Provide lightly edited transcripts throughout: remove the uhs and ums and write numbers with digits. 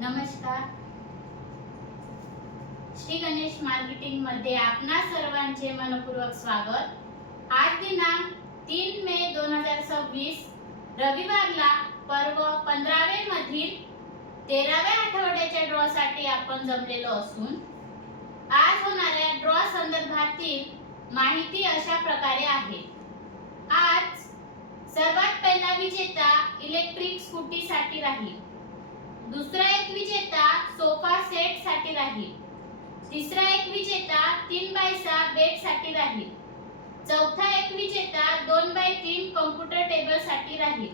नमस्कार. श्री गणेश मार्केटिंग मध्ये आपणा सर्वांचे मनपूर्वक स्वागत. आज दिनांक 3 मे 2026 रविवारला पर्व 15वे मधील 13व्या आठवड्याच्या ड्रॉ साठी आपण जमलेलो असून आज होणाऱ्या ड्रॉ संदर्भातील माहिती अशा प्रकारे आहे. आज सर्वात पहिला विजेता इलेक्ट्रिक स्कूटी साठी राहील. दुसरा एक विजेता सोफा सेट साठी राहील. तिसरा एक विजेता 3x6 बेड साठी राहील. चौथा एक विजेता 2x3 कॉम्प्युटर टेबल साठी राहील.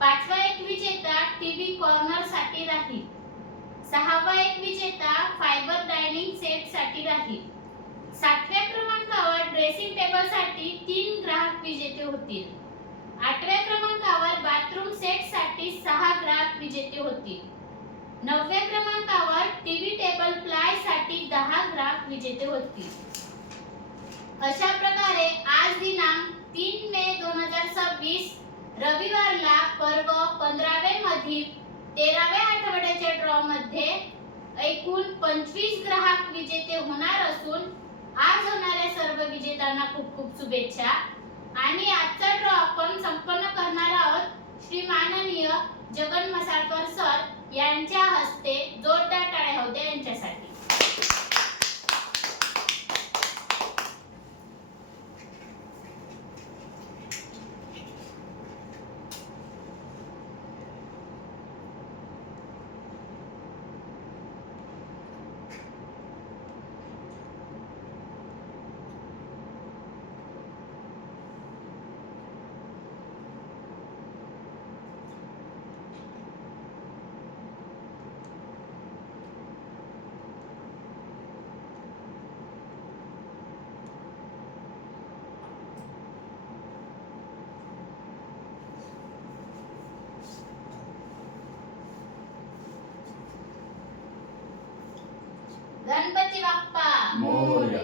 पाचवा एक विजेता टीव्ही कॉर्नर साठी राहील. सहावा एक विजेता फायबर डायनिंग सेट साठी राहील. 7व्या क्रमांकावर ड्रेसिंग टेबल साठी 3 ग्राहक विजेते होतील. 8व्या क्रमांकावर बाथरूम सेट साठी 6 ग्राहक विजेते होतील. 9व्या क्रमांकावर टीव्ही टेबल प्लाय साठी 10 ग्राहक विजेते होतील. अशा प्रकारे आज दिनांक 3 मे 2026 रविवारला पर्व 15वे मधील 13व्या आठवड्याच्या ड्रॉ मध्ये एकूण 25 ग्राहक विजेते होणार असून आज होणाऱ्या सर्व विजेत्यांना खूप खूप शुभेच्छा. आणि आजचा ड्रॉ आपण संपन्न करणार आहोत श्री माननीय जगन मसाळकर सर यांच्या हस्ते. जोरदार टाळ्या होऊ द्या यांच्यासाठी. गणपती बाप्पा मोरया.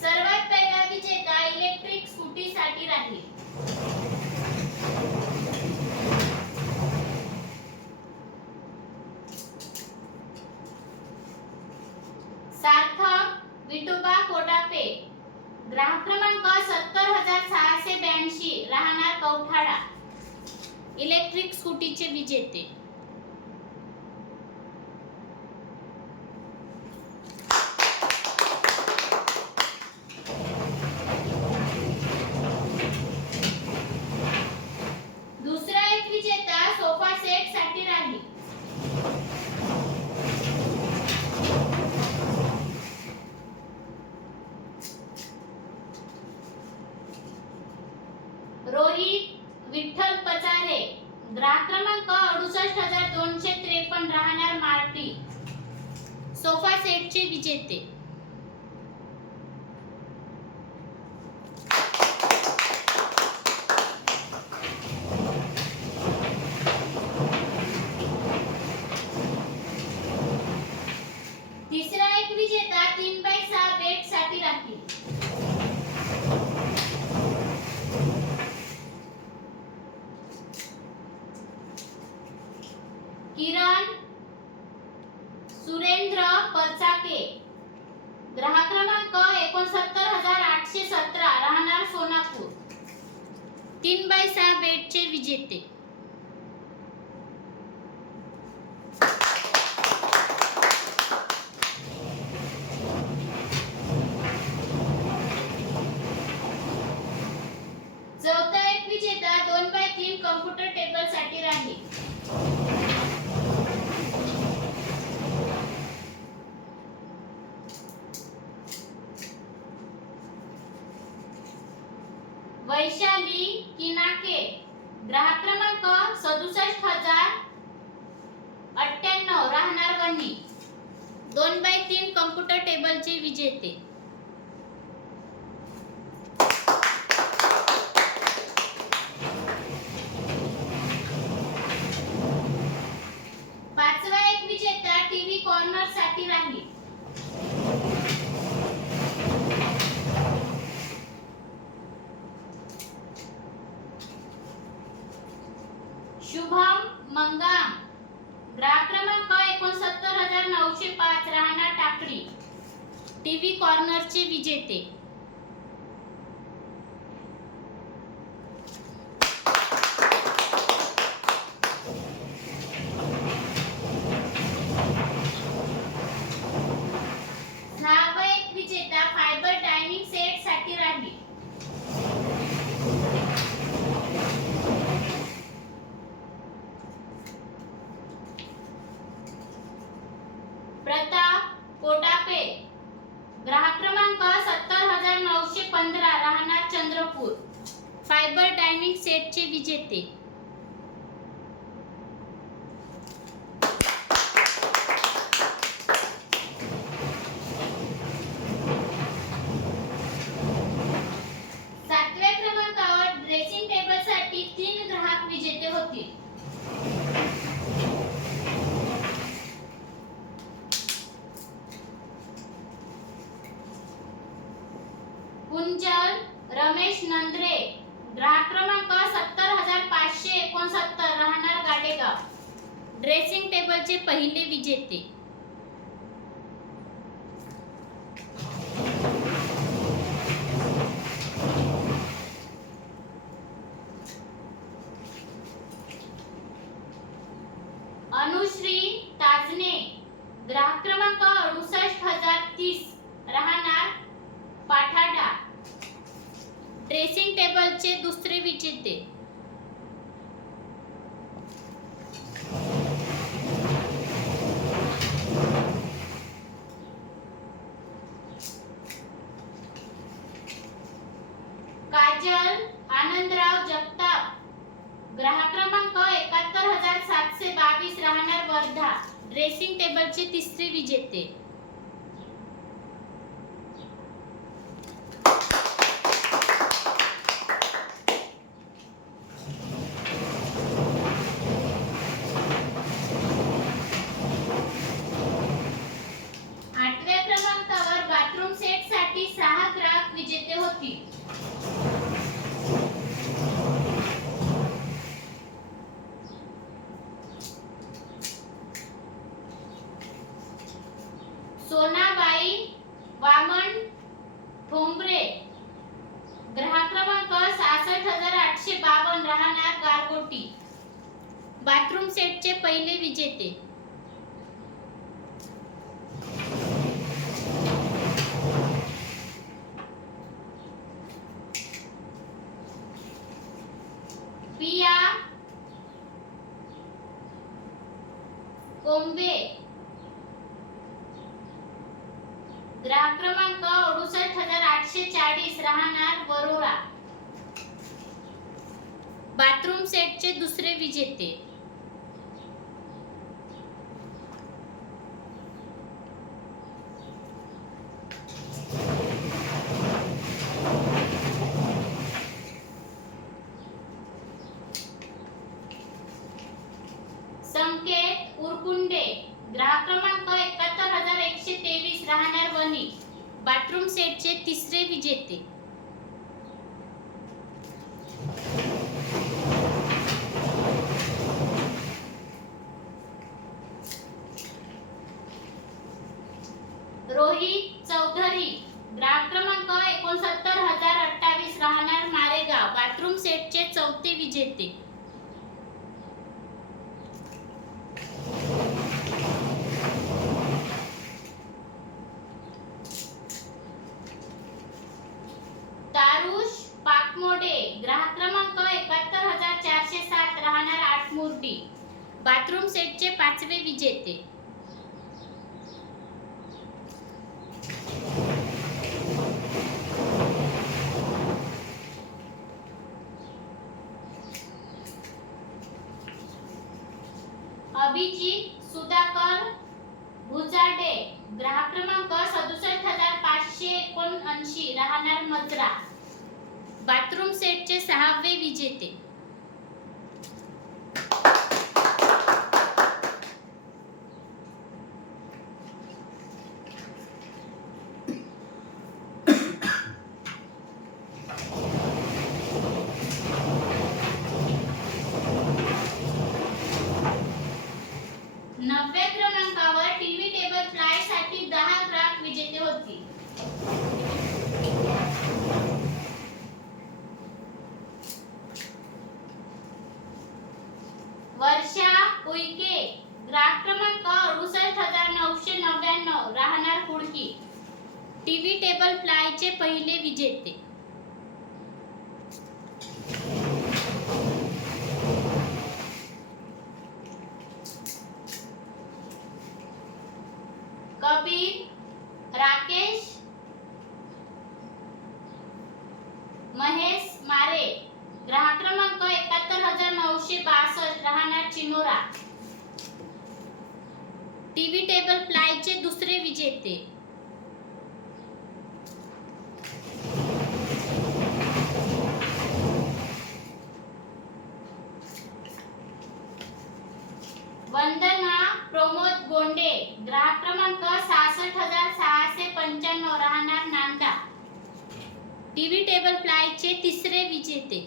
सर्वात पहिला विजेता इलेक्ट्रिक स्कूटी साठी राहील. सार्थक विठोबा कोडापे, ग्राहक क्रमांक 70682, राहणार कौठाळा, इलेक्ट्रिक स्कूटीचे विजेते. दुसरा एक विजेता सोफा सेट साठी राहील. रोहित विठ्ठल पचारे, ग्राहक क्रमांक 68253, राहणार मार्टी, सोफा सेटचे विजेते. तिसरा एक विजेता 3x6 बेड साठी राहील. किरण सुरेंद्र परचाके, ग्राहक क्रमांक 69817, राहणार सोनापूर, 3x6 बेडचे विजेते. चौथा एक विजेता 2x3 कॉम्प्युटर टेबल साठी राहील. वैशाली किनाके, ग्राहक क्रमांक 67098, राहणार वणी, 2x3 कॉम्प्युटर टेबलचे विजेते. पाचवा एक विजेता शुभम मंगाम ग्राहक क्रमांक 69905 राहणार टाकळी टीव्ही कॉर्नरचे विजेते. सहावा एक विजेता फायबर डायनिंग सेट साठी राहील. प्रताप कोटापे ग्राहक क्रमांक 70915 राहणार चंद्रपूर फायबर डायनिंग सेटचे विजेते. सातव्या क्रमांकावर ड्रेसिंग टेबल साठी 3 ग्राहक विजेते होतील. कुंजल रमेश नंद्रे ग्राहक क्रमांक 70569 राहणार गाडेगाव ड्रेसिंग टेबलचे पहिले विजेते. अनुश्री ताजने ग्राहक क्रमांक 68030 राहणार पाठाडा ड्रेसिंग टेबलचे दुसरे विजेते. काजल आनंदराव जगताप ग्राहक क्रमांक 71722 राहणार वर्धा ड्रेसिंग टेबलचे तिसरे विजेते. आठव्या क्रमांकावर बाथरूम सेट साठी 6 ग्राहक विजेते होतील. सोनाबाई वामन ठोंबरे ग्राहक क्रमांक 66852 राहणार गारगोटी बाथरूम सेटचे पहिले विजेते. पिया कोंबे ग्राहक क्रमांक 68840 राहणार वरोळा बाथरूम सेटचे दुसरे विजेते. संकेत उरकुंडे ग्राहक क्रमांक 71123 राहणार वणी बाथरूम सेटचे तिसरे विजेते. रोहित चौधरी ग्राहक क्रमांक 69028 राहणार मारेगाव बाथरूम सेटचे चौथे विजेते. तारुष पाकमोडे ग्राहक क्रमांक 71407 राहणार आठमुर्डी बाथरूम सेटचे पाचवे विजेते. अभिजित सुधाकर भुजाडे ग्राहक क्रमांक 67579 राहणार मजरा बाथरूम सेटचे सहावे विजेते. उईके, ग्राहक क्रमांक 68,999, राहणार कुडकी. टीव्ही टेबल प्लायचे पहिले विजेते. कबीर, राकेश, महेश मारे, ग्राहक क्रमांक 71,962, राहणार चिनोरा. टीव्ही टेबल प्लायचे दुसरे विजेते. वंदना प्रमोद गोंडे, ग्राहक क्रमांक 66,695, राहणार नांदा. टीव्ही टेबल प्लायचे तिसरे विजेते.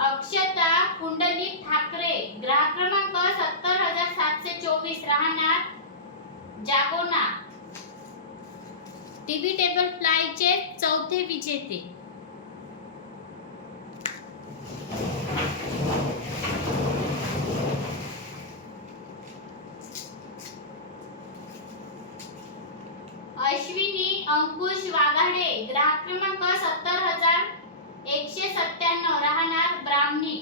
अक्षता कुंडलिक ठाकरे, ग्राहक क्रमांक 70,724, राहणार जागोना. टीव्ही टेबल प्लायचे चौथे विजेते. अश्विनी अंकुश वाघाडे, ग्राहक क्रमांक 70,197, राहणार ब्राह्मणी.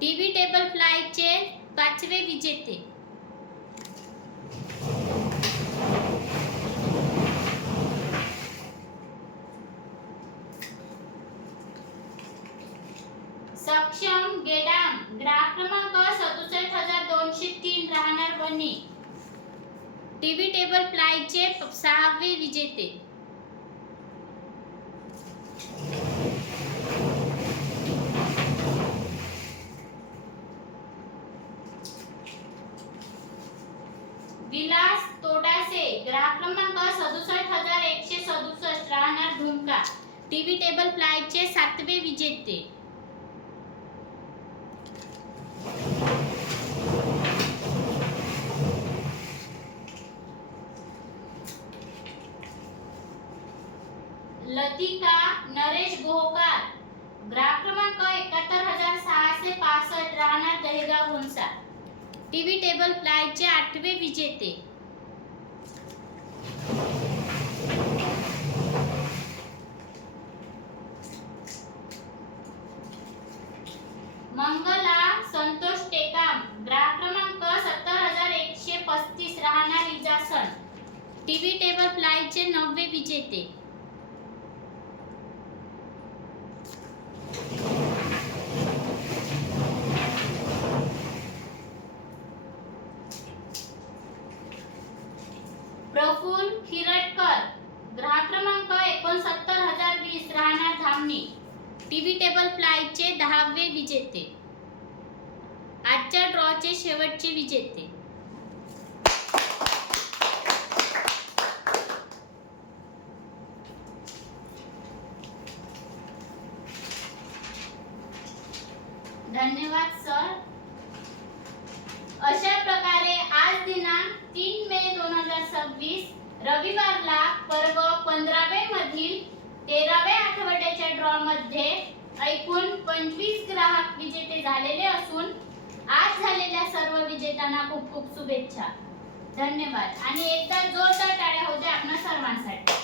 टीव्ही टेबल प्लायचे पाचवे विजेते. सक्षम गेडाम, ग्राहक क्रमांक 67,203, राहणार वणी. टीव्ही टेबल प्लायचे सहावे विजेते. विलास तोडासे, ग्राहक क्रमांक 67,167, राहणार धुमका. टीव्ही टेबल प्लायचे सातवे विजेते. लतिका नरेश गोहकार, ग्राहक क्रमांक 71,665, राहणार दहेगाव हुंसा. टीव्ही टेबल प्लायचे आठवे विजेते. मंगला संतोष टेकाम, ग्राहक क्रमांक 70,135, राहणार इजासन. टीव्ही टेबल प्लायचे नववे विजेते. प्रफुल्ल खिरटकर, ग्राहक क्रमांक 69,020, राहणार धामणी. टीव्ही टेबल प्लायचे 10वे विजेते. आजच्या ड्रॉचे शेवटचे विजेते. धन्यवाद सर. अशा प्रकारे आज दिनांक 3 मे 2026 रविवारला पर्व 15वे मधील 13व्या आठवड्याच्या ड्रॉ मध्ये एकूण 25 ग्राहक विजेते झालेले असून आज झालेल्या सर्व विजेत्यांना खूप खूप शुभेच्छा. धन्यवाद आणि एकदा जोरदार टाळ्या होऊ द्या आपणा सर्वांसाठी.